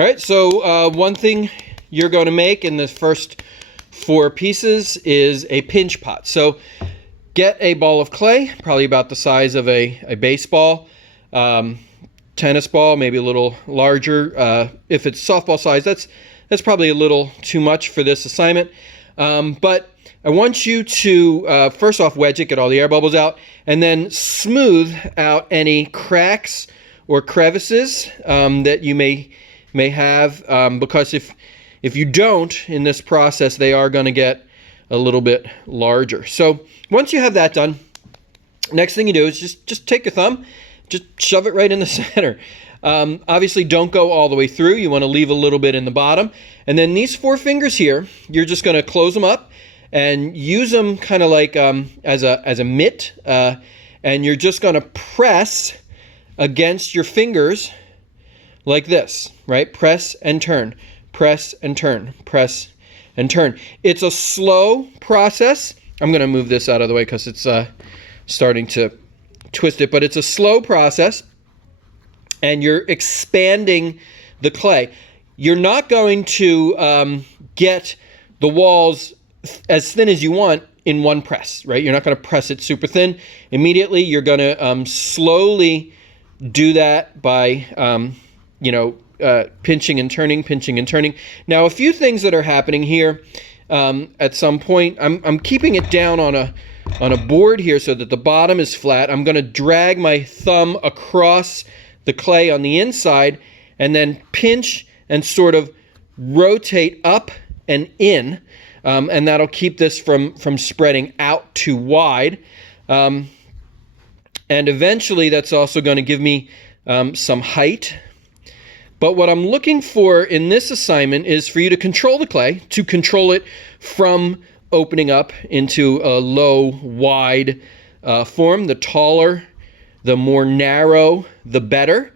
All right, so one thing you're going to make in the first 4 pieces is a pinch pot. So get a ball of clay, probably about the size of a baseball, tennis ball, maybe a little larger. If it's softball size, that's probably a little too much for this assignment. But I want you to first off wedge it, get all the air bubbles out, and then smooth out any cracks or crevices that you may have, because if you don't in this process, they are going to get a little bit larger. So once you have that done, next thing you do is just take your thumb, just shove it right in the center. Obviously don't go all the way through. You want to leave a little bit in the bottom. And then these 4 fingers here, you're just going to close them up and use them kind of like as a mitt. And you're just going to press against your fingers like this, right? Press and turn, press and turn, press and turn. It's a slow process. I'm going to move this out of the way because it's starting to twist it, but it's a slow process, and you're expanding the clay. You're not going to get the walls as thin as you want in one press, right? You're not going to press it super thin immediately. You're going to slowly do that by pinching and turning, pinching and turning. Now, a few things that are happening here. At some point, I'm keeping it down on a board here so that the bottom is flat. I'm going to drag my thumb across the clay on the inside and then pinch and sort of rotate up and in, and that'll keep this from spreading out too wide. And eventually, that's also going to give me some height. But what I'm looking for in this assignment is for you to control the clay, to control it from opening up into a low, wide form. The taller, the more narrow, the better.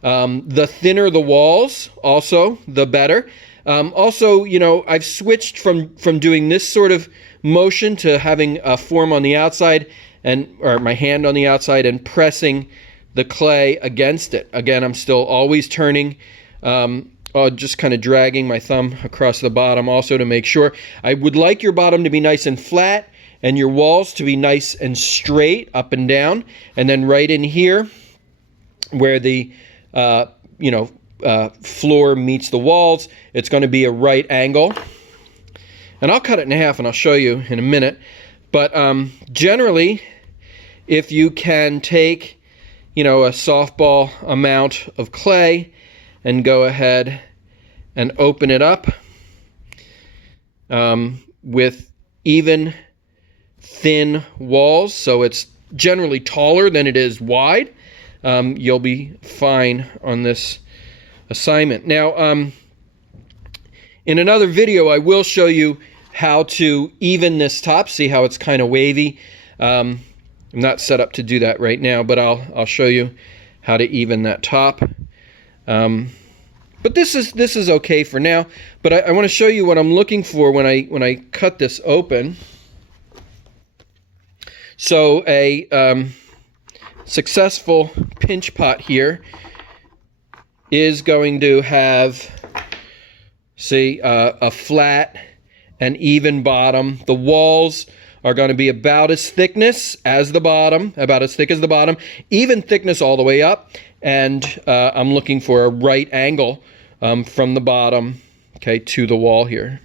The thinner the walls, also, the better. Also, I've switched from doing this sort of motion to having a form on the outside, or my hand on the outside, and pressing the clay against it. Again, I'm still always turning, just kind of dragging my thumb across the bottom also to make sure. I would like your bottom to be nice and flat and your walls to be nice and straight up and down. And then right in here where the floor meets the walls, it's going to be a right angle. And I'll cut it in half and I'll show you in a minute. But generally, if you can take a softball amount of clay and go ahead and open it up with even thin walls, so it's generally taller than it is wide, you'll be fine on this assignment. Now, in another video, I will show you how to even this top. See how it's kind of wavy? I'm not set up to do that right now, but I'll show you how to even that top. But this is okay for now. But I want to show you what I'm looking for when I cut this open. So a successful pinch pot here is going to have, see, a flat and even bottom. The walls are going to be about as thick as the bottom, even thickness all the way up. And I'm looking for a right angle from the bottom, okay, to the wall here.